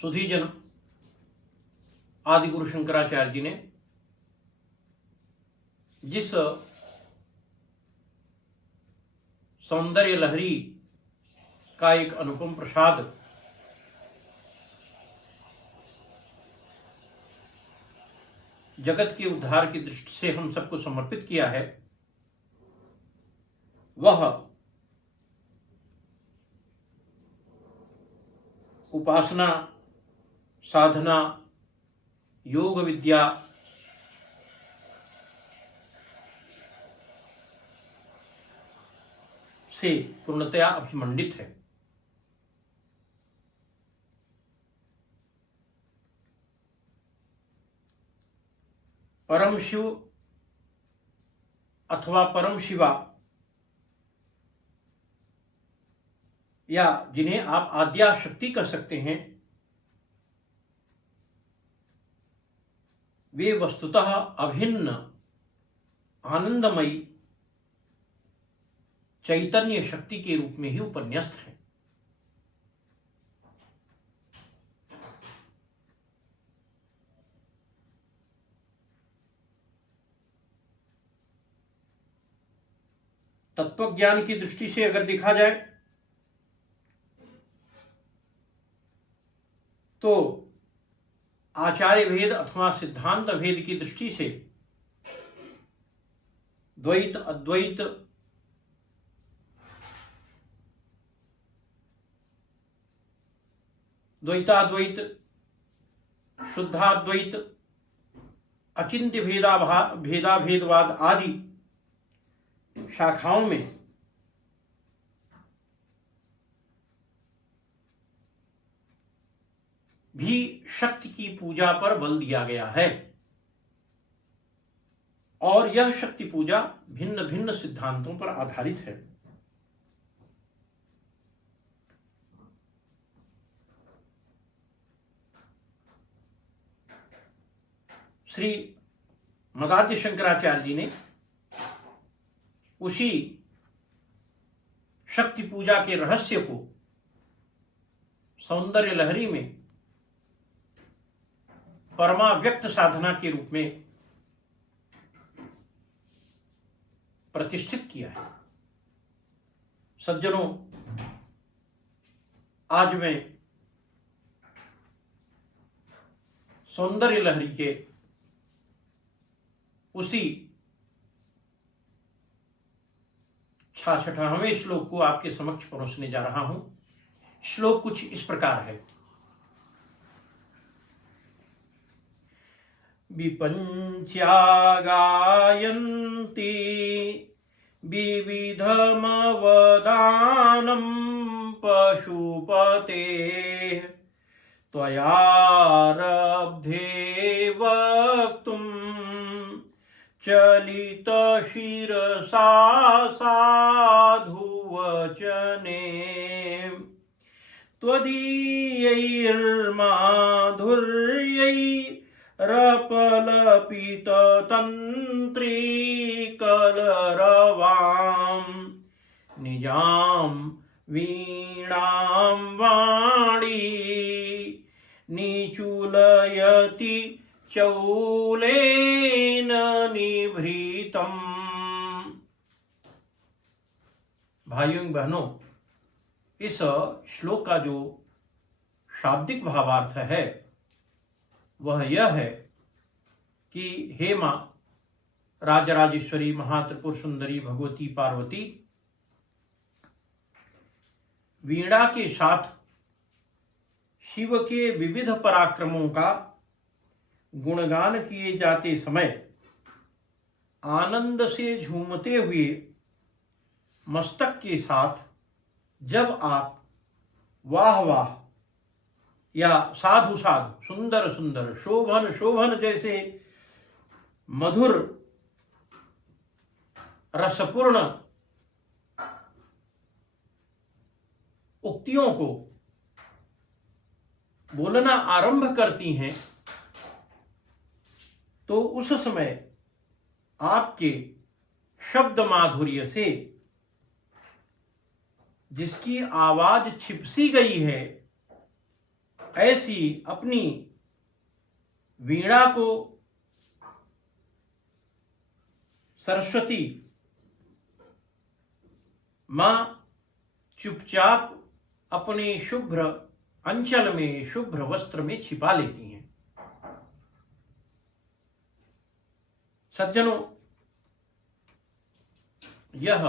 सुधीजन आदि गुरु शंकराचार्य जी ने जिस सौंदर्य लहरी का एक अनुपम प्रसाद जगत के उद्धार की दृष्टि से हम सबको समर्पित किया है, वह उपासना, साधना, योग विद्या से पूर्णतया अभिमंडित है। परम शिव अथवा परम शिवा, या जिन्हें आप आद्या शक्ति कह सकते हैं, वे वस्तुतः अभिन्न आनंदमयी चैतन्य शक्ति के रूप में ही उपन्यस्त है। तत्वज्ञान की दृष्टि से अगर देखा जाए तो आचार्य भेद अथवा सिद्धांत भेद की दृष्टि से द्वैत, अद्वैत, द्वैताद्वैत, शुद्धाद्वैत, अचिंत्य भेदाभेदवाद आदि शाखाओं में भी शक्ति की पूजा पर बल दिया गया है, और यह शक्ति पूजा भिन्न भिन्न सिद्धांतों पर आधारित है। श्री मदाद्य शंकराचार्य जी ने उसी शक्ति पूजा के रहस्य को सौंदर्य लहरी में परमाव्यक्त साधना के रूप में प्रतिष्ठित किया है। सज्जनों, आज मैं सौंदर्य लहरी के उसी 66वें श्लोक को आपके समक्ष परोसने जा रहा हूं। श्लोक कुछ इस प्रकार है। विपंच्या गायन्ति विविधमवदानं पशुपते त्वयारब्धे वक्तुं चलितशिरसा साधुवचने त्वदीयैर्माधुर्यैरपलपिततन्त्रीकलरवां निजां वीणां वाणी निचूलयति चौलेन निभृतम्। भाइयों बहनों, इस श्लोक का जो शाब्दिक भावार्थ है वह यह है कि हे मां राजराजेश्वरी महात्रिपुर सुंदरी भगवती पार्वती, वीणा के साथ शिव के विविध पराक्रमों का गुणगान किए जाते समय आनंद से झूमते हुए मस्तक के साथ जब आप वाह वाह या साधु साधु, सुंदर सुंदर, शोभन शोभन जैसे मधुर रसपूर्ण उक्तियों को बोलना आरंभ करती हैं, तो उस समय आपके शब्द माधुर्य से जिसकी आवाज छिपसी गई है ऐसी अपनी वीणा को सरस्वती मां चुपचाप अपने शुभ्र अंचल में, शुभ्र वस्त्र में छिपा लेती हैं। सज्जनों, यह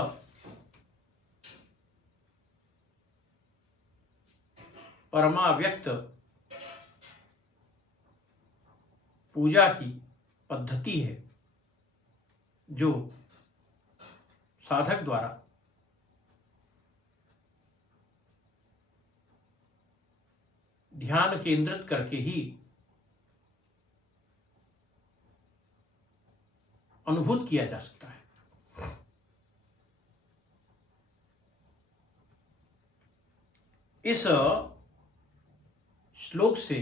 परमाव्यक्त पूजा की पद्धति है जो साधक द्वारा ध्यान केंद्रित करके ही अनुभूत किया जा सकता है। इस श्लोक से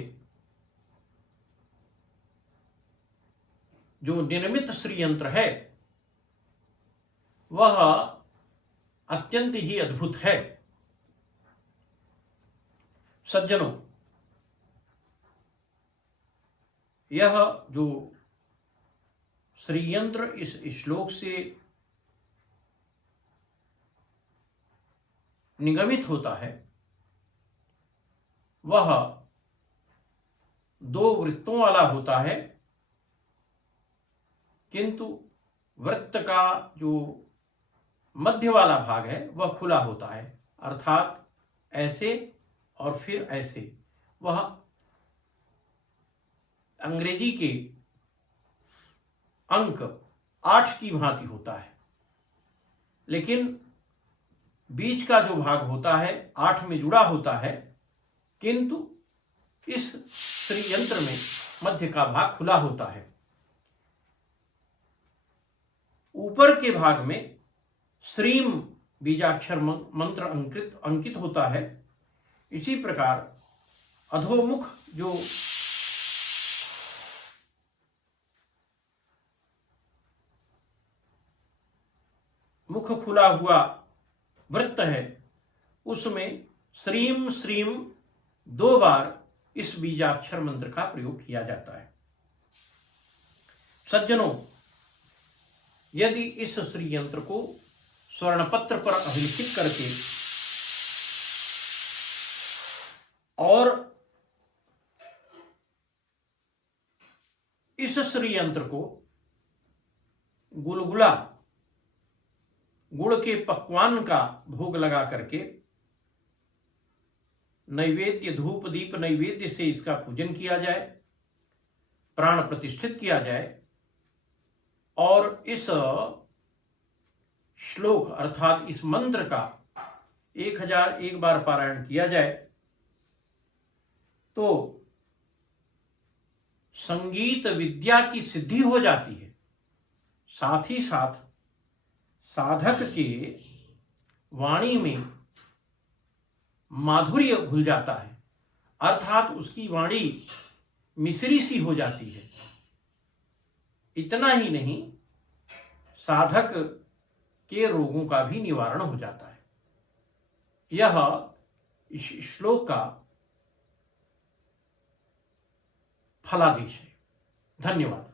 जो निर्मित श्री यंत्र है वह अत्यंत ही अद्भुत है। सज्जनों, यह जो श्री यंत्र इस श्लोक से निगमित होता है वह 2 वृत्तों वाला होता है, किंतु वृत्त का जो मध्य वाला भाग है वह खुला होता है, अर्थात ऐसे और फिर ऐसे। वह अंग्रेजी के अंक 8 की भांति होता है, लेकिन बीच का जो भाग होता है 8 में जुड़ा होता है, किंतु इस श्री यंत्र में मध्य का भाग खुला होता है। ऊपर के भाग में श्रीम बीजाक्षर मंत्र अंकित होता है। इसी प्रकार अधोमुख जो मुख खुला हुआ वृत्त है उसमें श्रीम श्रीम 2 बार इस बीजाक्षर मंत्र का प्रयोग किया जाता है। सज्जनों, यदि इस श्री यंत्र को स्वर्णपत्र पर अभिलिखित करके और इस श्री यंत्र को गुलगुला गुड़ के पकवान का भोग लगा करके नैवेद्य, धूप दीप नैवेद्य से इसका पूजन किया जाए, प्राण प्रतिष्ठित किया जाए और इस श्लोक अर्थात इस मंत्र का 1001 बार पारायण किया जाए तो संगीत विद्या की सिद्धि हो जाती है। साथ ही साथ साधक के वाणी में माधुर्य घुल जाता है, अर्थात उसकी वाणी मिश्री सी हो जाती है। इतना ही नहीं, साधक के रोगों का भी निवारण हो जाता है। यह इस श्लोक का फलादेश है। धन्यवाद।